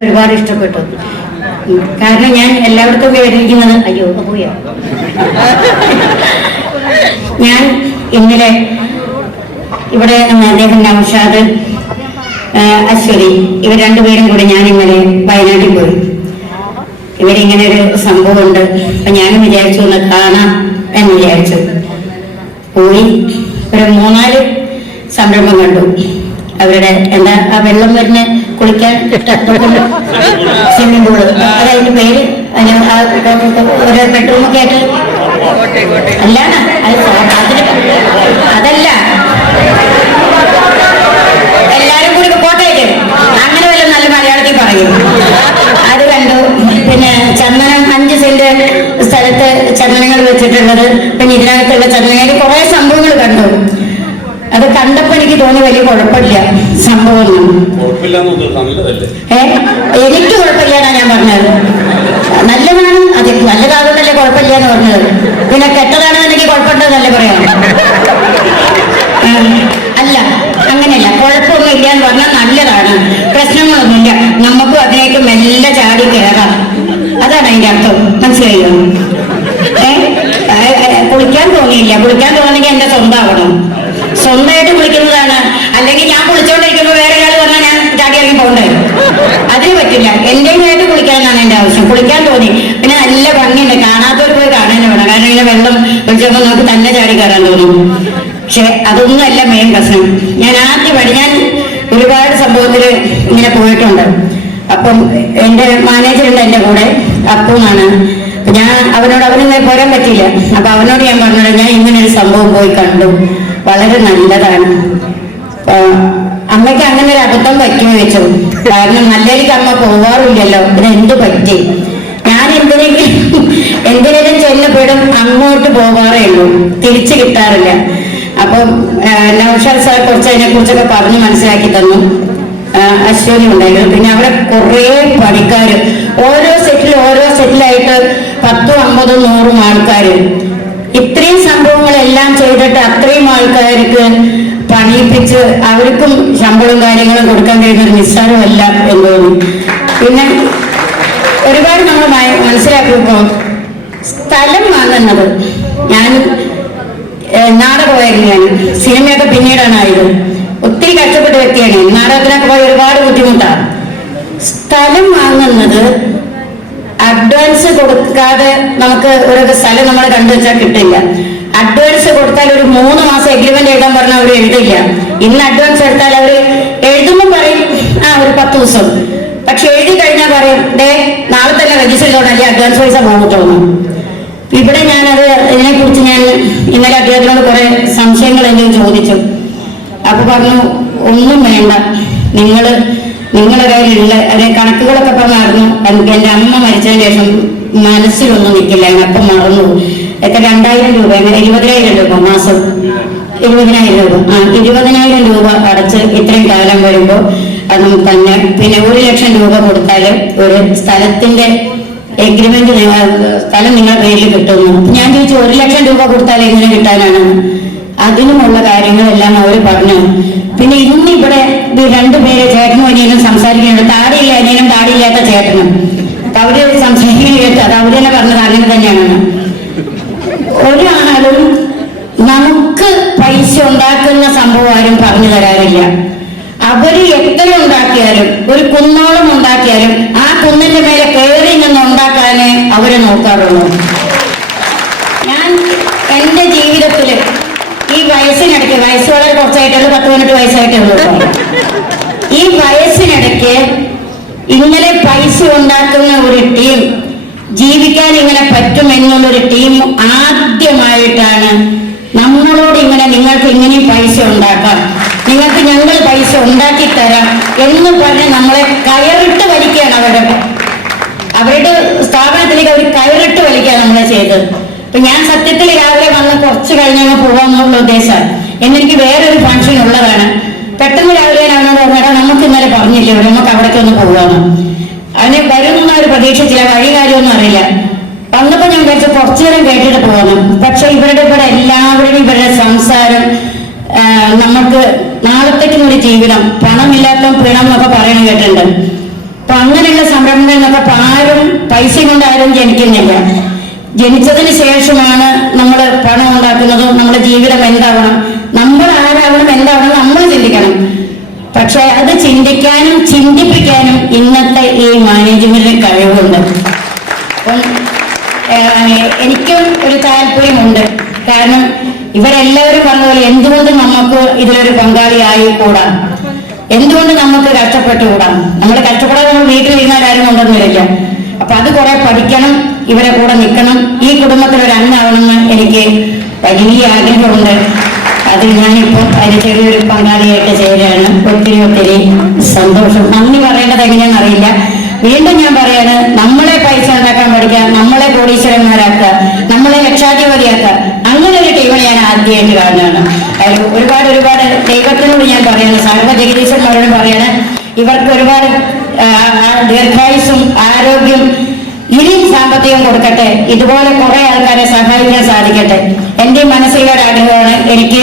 ഒരുപാട് ഇഷ്ടപ്പെട്ടു. കാരണം ഞാൻ എല്ലായിടത്തും വിവരിക്കുന്നത് അയ്യോ പോയോ ഞാൻ ഇന്നലെ ഇവിടെ അദ്ദേഹം നൗഷാദ് അശ്വതി ഇവർ രണ്ടുപേരും കൂടി ഞാൻ ഇന്നലെ വയനാട്ടിൽ പോയി. ഇവരിങ്ങനെ ഒരു സംഭവമുണ്ട്, അപ്പൊ ഞാനും വിചാരിച്ചു ഒന്ന് കാണാം എന്ന് വിചാരിച്ചു. പോയി ഒരു 3-4 സംരംഭം കണ്ടു. അവരുടെ എന്താ ആ വെള്ളം വരുന്ന കുളിക്കാൻ സ്വിമ്മിംഗ് പൂള്, അതതിന്റെ പേര് ഒരു ബെഡ്റൂമൊക്കെ ആയിട്ട് അല്ല അതല്ല എല്ലാരും കൂടി കോട്ടയിട്ട് അങ്ങനെ വല്ല നല്ല മലയാളത്തിൽ പറയും. അത് കണ്ടു. പിന്നെ ചന്ദനം 5 സെന്റ് സ്ഥലത്ത് ചന്ദനങ്ങൾ വെച്ചിട്ടുള്ളത്, പിന്നെ ഇതിനകത്തുള്ള ചന്ദനങ്ങളിൽ കുറെ സംഭവങ്ങൾ കണ്ടു. അത് കണ്ടപ്പോ എനിക്ക് തോന്നി വലിയ കുഴപ്പമില്ല സംഭവം. എനിക്ക് കുഴപ്പമില്ലാന്നാ ഞാൻ പറഞ്ഞത്. നല്ലതാണ്, അത് നല്ലതാകുന്നല്ലേ കുഴപ്പമില്ല എന്ന് പറഞ്ഞത്. പിന്നെ കെട്ടതാണെന്നുണ്ടെങ്കിൽ കുഴപ്പമുണ്ടെന്നല്ലേ പറയാം. അല്ല അങ്ങനെയല്ല, കുഴപ്പമൊന്നും ഇല്ല എന്ന് പറഞ്ഞാൽ നല്ലതാണ്, പ്രശ്നങ്ങളൊന്നുമില്ല. നമുക്കും അതിനേക്ക് മെല്ലെ ചാടി കയറാം. അതാണ് അതിന്റെ അർത്ഥം. മനസ്സിലായോ? കുളിക്കാൻ തോന്നിയില്ല. കുളിക്കാൻ തോന്നിയെങ്കിൽ എന്റെ സ്വന്തമാവണം. സ്വന്തമായിട്ട് കുളിക്കുന്നതാണ്. അല്ലെങ്കിൽ ഞാൻ കുളിച്ചോണ്ടിരിക്കുമ്പോൾ വേറെ ഒരാൾ പറഞ്ഞാൽ ഞാൻ ചാടി ഇറങ്ങി പോകണ്ടേ? അതിന് പറ്റില്ല. എന്റെയുമായിട്ട് കുളിക്കാനാണ് എന്റെ ആവശ്യം. കുളിക്കാൻ തോന്നി. പിന്നെ നല്ല ഭംഗിയുണ്ട്, കാണാത്തവർ പോയി കാണാൻ വേണം. കാരണം ഇങ്ങനെ വെള്ളം ഒഴിച്ചപ്പോൾ നമുക്ക് തന്നെ ചാടി കയറാൻ തോന്നും. പക്ഷെ അതൊന്നും അല്ല മെയിൻ പ്രശ്നം. ഞാൻ ഒരുപാട് സംഭവത്തില് ഇങ്ങനെ പോയിട്ടുണ്ട്. അപ്പം എന്റെ മാനേജറുണ്ട് എന്റെ കൂടെ, അപ്പൂന്നാണ്. ഞാൻ അവനിങ്ങനെ പോരാൻ പറ്റില്ല. അപ്പൊ അവനോട് ഞാൻ പറഞ്ഞത് ഞാൻ ഇങ്ങനെ ഒരു സംഭവം പോയി കണ്ടു, വളരെ നല്ലതാണ്. അമ്മയ്ക്ക് അങ്ങനെ ഒരു അബദ്ധം പറ്റുമോ വെച്ചു. കാരണം നല്ലതിലേക്ക് അമ്മ പോവാറില്ലല്ലോ. പിന്നെ എന്ത് പറ്റി? ഞാൻ എന്തിനേലും ചെല്ലപ്പെടും, അങ്ങോട്ട് പോവാറേ ഉള്ളൂ, തിരിച്ചു കിട്ടാറില്ല. അപ്പം നൗഷാദ് സാർ കുറച്ച് അതിനെ കുറിച്ചൊക്കെ പറഞ്ഞ് മനസ്സിലാക്കി തന്നു. അശ്വതി ഉണ്ടായിരുന്നു. പിന്നെ അവിടെ കുറെ പണിക്കാര്, ഓരോ സെറ്റിലായിട്ട് 10, 50, 100 ആൾക്കാര്. ഇത്രയും സംഭവങ്ങളെല്ലാം ചെയ്തിട്ട് അത്രയും ആൾക്കാർക്ക് പണിയിപ്പിച്ച് അവർക്കും ശമ്പളവും കാര്യങ്ങളും കൊടുക്കാൻ കഴിയുന്നൊരു നിസ്സാരമല്ല എന്ന് തോന്നി. പിന്നെ ഒരുപാട് നമ്മൾ മനസ്സിലാക്കിയപ്പോ സ്ഥലം വാങ്ങുന്നത്, ഞാൻ നാടകമായിരുന്നു. ഞാൻ സിനിമയൊക്കെ പിന്നീടാണ് ആയത്. ഒത്തിരി കഷ്ടപ്പെട്ട വ്യക്തിയാണ്. നാടകത്തിനൊക്കെ പോയി ഒരുപാട് ബുദ്ധിമുട്ടാണ്. സ്ഥലം വാങ്ങുന്നത് അഡ്വാൻസ് കൊടുക്കാതെ നമുക്ക് ഒരു സ്ഥലം നമ്മൾ കണ്ടുവച്ചാൽ കിട്ടില്ല. അഡ്വാൻസ് കൊടുത്താൽ ഒരു 3 മാസം എഗ്രിമെന്റ് എഴുതാൻ പറഞ്ഞാൽ അവർ എഴുതില്ല. ഇന്ന് അഡ്വാൻസ് എടുത്താൽ അവർ എഴുതുമ്പോൾ പറയും ഒരു 10 ദിവസം. പക്ഷെ എഴുതി കഴിഞ്ഞാൽ പറയും നാളെ തന്നെ രജിസ്റ്റർ ചെയ്തോണം, അല്ലെങ്കിൽ അഡ്വാൻസ് പൈസ പോകത്തോന്നു. ഇവിടെ ഇതിനെക്കുറിച്ച് ഞാൻ ഇന്നലെ അദ്ദേഹത്തിനോട് കുറെ സംശയങ്ങൾ എന്തെങ്കിലും ചോദിച്ചു. അപ്പൊ പറഞ്ഞു ഒന്നും വേണ്ട, നിങ്ങളുടെ കയ്യിലുള്ള കണക്കുകളൊക്കെ പറഞ്ഞായിരുന്നു. എനിക്ക് എന്റെ അമ്മ മരിച്ചതിന് ശേഷം മനസ്സിലൊന്നും നിൽക്കില്ല, അപ്പം മറന്നു. ഒക്കെ 2000 രൂപ, 20,000 രൂപ മാസം, 20,000 രൂപ 20,000 രൂപ അടച്ച് ഇത്രയും കാലം വരുമ്പോൾ അത് തന്നെ. പിന്നെ 1 ലക്ഷം രൂപ കൊടുത്താൽ ഒരു സ്ഥലത്തിന്റെ എഗ്രിമെന്റ്, സ്ഥലം നിങ്ങളുടെ പേരിൽ കിട്ടുന്നു. ഞാൻ ചോദിച്ചു 1 ലക്ഷം രൂപ കൊടുത്താൽ എങ്ങനെ കിട്ടാനാണ്? അതിനുമുള്ള കാര്യങ്ങളെല്ലാം അവർ പറഞ്ഞു. പിന്നെ ഇന്ന് ഇവിടെ 2 പേര് ചേട്ടനും അനിയനും സംസാരിക്കുന്നുണ്ട്. താടിയില്ല അനിയനും താടിയില്ലാത്ത ചേട്ടനും. അപ്പൊ അവര് സംസാരിക്കുന്നത് കേട്ട് അത് അവര് തന്നെ പറഞ്ഞത് അങ്ങനെ തന്നെയാണെന്ന്. ഒരാളും നമുക്ക് പൈസ ഉണ്ടാക്കുന്ന സംഭവം ആരും പറഞ്ഞു തരാറില്ല. അവര് എത്ര ഉണ്ടാക്കിയാലും, ഒരു കുന്നോളം ഉണ്ടാക്കിയാലും ആ കുന്നിന്റെ മേലെ കയറി നിന്ന് ഉണ്ടാക്കാനേ അവര് നോക്കാറുള്ളൂ. ഞാൻ എന്റെ ജീവിതത്തില് ഈ വയസ്സിനിടയ്ക്ക്, വയസ്സ് വളരെ കുറച്ചായിട്ടുള്ളൂ, 10-18 വയസ്സായിട്ടേ ഉള്ളൂ. ഈ വയസ്സിനിടയ്ക്ക് ഇങ്ങനെ പൈസ ഉണ്ടാക്കുന്ന ഒരു ടീം, ജീവിക്കാൻ ഇങ്ങനെ പറ്റുമെന്നുള്ളൊരു ടീം ആദ്യമായിട്ടാണ് നമ്മളോട് ഇങ്ങനെ നിങ്ങൾക്ക് ഇങ്ങനെയും പൈസ ഉണ്ടാക്കാം, നിങ്ങൾക്ക് ഞങ്ങൾ പൈസ ഉണ്ടാക്കി തരാം എന്ന് പറഞ്ഞ് നമ്മളെ കയറിട്ട് വലിക്കുകയാണ്. അവരുടെ സ്ഥാപനത്തിലേക്ക് അവർ കയറിട്ട് വലിക്കുകയാണ് നമ്മളെ ചെയ്തത്. അപ്പൊ ഞാൻ സത്യത്തിൽ രാവിലെ വന്ന് കുറച്ച് കഴിഞ്ഞാൽ പോകാമെന്നുള്ള ഉദ്ദേശം. എന്നെനിക്ക് വേറൊരു ഫംഗ്ഷൻ ഉള്ളതാണ്. പെട്ടെന്ന് രാവിലെ ഞാൻ പറഞ്ഞാൽ നമുക്ക് ഇന്നലെ പറഞ്ഞില്ലേ നമുക്ക് അവിടേക്ക് ഒന്ന് പോകാമെന്ന്. അതിന് വരുന്ന ഒരു പ്രതീക്ഷിച്ചില്ല, വഴി കാര്യമൊന്നും അറിയില്ല. വന്നപ്പോ ഞാൻ വിചാരിച്ചു കുറച്ചു നേരം കേട്ടിട്ട് പോകണം. പക്ഷെ ഇവിടെ എല്ലാവരുടെയും ഇവരുടെ സംസാരം, നമുക്ക് നാളത്തേക്കും ഒരു ജീവിതം, പണം പണമില്ലാത്ത പിണം എന്നൊക്കെ പറയുന്നത് കേട്ടിട്ടുണ്ട്. അപ്പൊ അങ്ങനെയുള്ള സംരംഭങ്ങൾ എന്നൊക്കെ ആരും പൈസ കൊണ്ട് ആരും ജനിക്കുന്നില്ല. ജനിച്ചതിന് ശേഷമാണ് നമ്മൾ പണം ഉണ്ടാക്കുന്നതും നമ്മുടെ ജീവിതം എന്താവണം, നമ്മൾ ആരാവണം, എന്താവണം നമ്മൾ ചിന്തിക്കണം. പക്ഷെ അത് ചിന്തിക്കാനും ചിന്തിപ്പിക്കാനും ഇന്നത്തെ ഈ മാനേജ്മെന്റിന് കഴിവുണ്ട്. അപ്പം എനിക്കും ഒരു താല്പര്യമുണ്ട്. കാരണം ഇവരെല്ലാവരും പറഞ്ഞതുപോലെ എന്തുകൊണ്ട് നമുക്ക് ഇതിലൊരു പങ്കാളിയായി കൂടാ, എന്തുകൊണ്ട് നമുക്ക് കഷ്ടപ്പെട്ടുകൂടാ. നമ്മൾ കഷ്ടപ്പെടാതെ നമ്മൾ വീട്ടിലിരുന്നാൽ ആരും കൊണ്ടുവന്നില്ല. അപ്പൊ അത് കുറെ പഠിക്കണം, ഇവരെ കൂടെ നിൽക്കണം, ഈ കുടുംബത്തിലൊരു അംഗമാവണമെന്ന് എനിക്ക് വലിയ ആഗ്രഹമുണ്ട്. അത് ഞാനിപ്പോൾ അതിന് ചെറിയൊരു പങ്കാളിയായിട്ട് ചേരുകയാണ്. ഒത്തിരി ഒത്തിരി സന്തോഷം. നന്ദി പറയേണ്ടത് എങ്ങനെയാണെന്ന് അറിയില്ല. വീണ്ടും ഞാൻ പറയാണ്, നമ്മളെ പൈസ ഉണ്ടാക്കാൻ പഠിക്കുക, നമ്മളെ കോടീശ്വരന്മാരാക്കുക, നമ്മളെ ലക്ഷാധിപതിയാക്കുക. അങ്ങനെ ഒരു ടീമിനെ ഞാൻ ആദ്യമായിട്ട് കാണുകയാണ്. ഒരുപാട് ഒരുപാട് ദൈവത്തിനോട് ഞാൻ പറയുന്നു, സർവ്വ ജഗദീശന്മാരോട് പറയാണ്, ഇവർക്ക് ഒരുപാട് ദീർഘായുസ്സും ആരോഗ്യം ഇനിയും സാമ്പത്തികം കൊടുക്കട്ടെ. ഇതുപോലെ കുറെ ആൾക്കാരെ സഹായിക്കാൻ സാധിക്കട്ടെ. എന്റെ മനസ്സിലൊരാഗ്രഹമാണ്. എനിക്ക്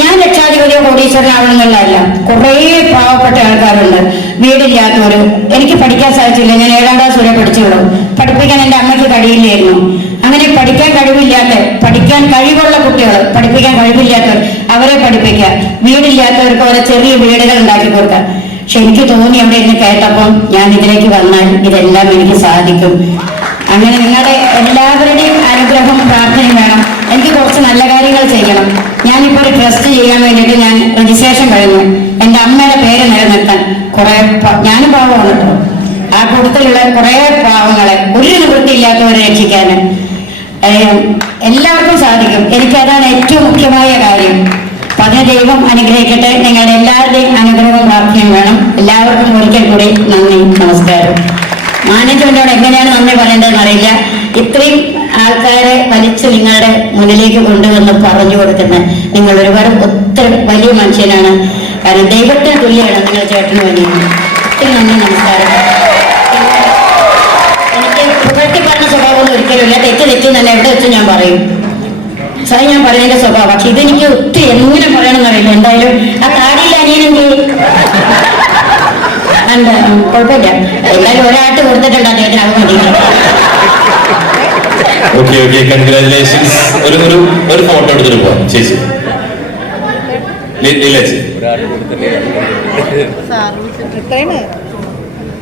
ഞാൻ ലക്ഷാധിപതിയോ കോടീശ്വരനാവണമെന്നുള്ളതല്ല. കുറേ പാവപ്പെട്ട ആൾക്കാരുണ്ട്, വീടില്ലാത്തവര്. എനിക്ക് പഠിക്കാൻ സാധിച്ചില്ല, ഞാൻ 7ാം ക്ലാസ് വരെ പഠിച്ചുള്ളൂ. പഠിപ്പിക്കാൻ എൻ്റെ അമ്മയ്ക്ക് കഴിയില്ലായിരുന്നു. അങ്ങനെ പഠിക്കാൻ കഴിവില്ലാത്ത, പഠിക്കാൻ കഴിവുള്ള കുട്ടികൾ, പഠിപ്പിക്കാൻ കഴിവില്ലാത്തവർ, അവരെ പഠിപ്പിക്കുക. വീടില്ലാത്തവർക്ക് ഓരോ ചെറിയ വീടുകൾ ഉണ്ടാക്കി കൊടുക്കുക. പക്ഷെ എനിക്ക് തോന്നി അവിടെ ഇരുന്ന് കേട്ടപ്പം ഞാൻ ഇതിലേക്ക് വന്നാൽ ഇതെല്ലാം എനിക്ക് സാധിക്കും. അങ്ങനെ നിങ്ങളുടെ എല്ലാവരുടെയും അനുഗ്രഹം പ്രാർത്ഥനയും വേണം. എനിക്ക് കുറച്ച് നല്ല കാര്യങ്ങൾ ചെയ്യണം. ഞാനിപ്പോൾ ഒരു ട്രസ്റ്റ് ചെയ്യാൻ വേണ്ടിയിട്ട് ഞാൻ രജിസ്ട്രേഷൻ കഴിഞ്ഞു. എൻ്റെ അമ്മയുടെ പേര് നിലനിർത്താൻ കുറെ, ഞാനും പാവമാണ് കേട്ടോ, ആ കൂട്ടത്തിലുള്ള കുറെ പാവങ്ങളെ, ഒരു നിവൃത്തിയില്ലാത്തവരെ രക്ഷിക്കാൻ എല്ലാവർക്കും സാധിക്കും. എനിക്കതാണ് ഏറ്റവും മുഖ്യമായ കാര്യം. അപ്പൊ അതിനെ ദൈവം അനുഗ്രഹിക്കട്ടെ. നിങ്ങളുടെ എല്ലാവരുടെയും അനുഗ്രഹവും പ്രാർത്ഥനയും വേണം. എല്ലാവർക്കും ഒരിക്കൽ കൂടി നന്ദി, നമസ്കാരം. മാനേജ്മെന്റിനോട് എങ്ങനെയാണ് നന്ദി പറയേണ്ടതെന്ന് അറിയില്ല. ഇത്രയും ആൾക്കാരെ വലിച്ച് നിങ്ങളുടെ മുന്നിലേക്ക് കൊണ്ടുവന്ന് പറഞ്ഞു കൊടുക്കുന്ന നിങ്ങൾ ഒരുപാട് ഒത്തിരി വലിയ മനുഷ്യനാണ്. കാരണം ദൈവത്തിന് തുല്യമാണ് നിങ്ങൾ ചേട്ടന് വേണ്ടി. ഒത്തിരി നന്ദി, നമസ്കാരം. എനിക്ക് പുകഴ്ത്തി പറഞ്ഞ സ്വഭാവമൊന്നും ഒരിക്കലുമില്ല. തെറ്റി തന്നെ എവിടെ വെച്ച് ഞാൻ പറയും. സായി ഞാൻ പറയുന്നതിന്റെ സ്വഭാവം. പക്ഷെ ഇതെനിക്ക് ഒത്തിരി എങ്ങനെ പറയണമെന്നറിയില്ല. എന്തായാലും ആ താടിയില്ല അനിയനെങ്കിൽ കുഴപ്പമില്ല. എന്തായാലും ഒരാട്ട് കൊടുത്തിട്ടുണ്ട് അദ്ദേഹത്തിന്, അത് മതി. കൺഗ്രാറ്റുലേഷൻസ്. ഒരു ഫോട്ടോ എടുത്തിട്ട് പോവാം ചേച്ചി.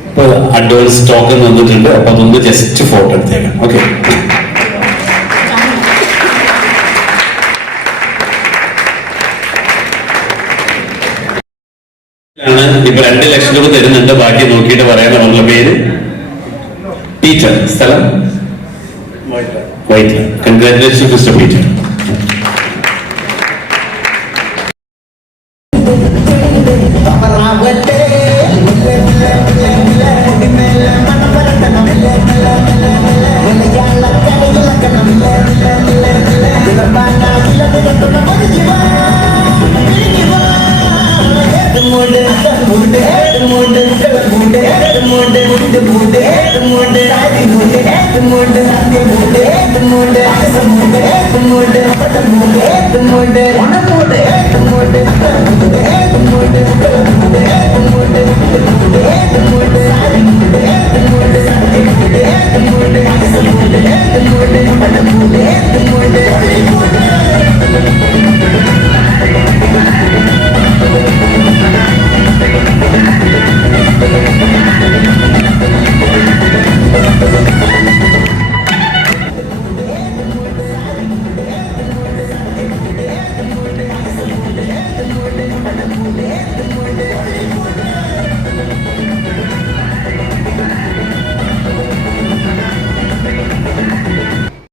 ഇപ്പൊ അഡ്വാൻസ് സ്റ്റോക്ക് വന്നിട്ടുണ്ട്. അപ്പൊ അതൊന്ന് ജസ്റ്റ് ഫോട്ടോ എടുത്തേക്കാം. ഓക്കെ, ഇപ്പൊ 2 ലക്ഷം രൂപ തരുന്നുണ്ട്. ബാക്കി നോക്കിയിട്ട് പറയാൻ അവരുടെ പേര് പീറ്റർ, സ്ഥലം Vyttila. Congratulation mister Peter. the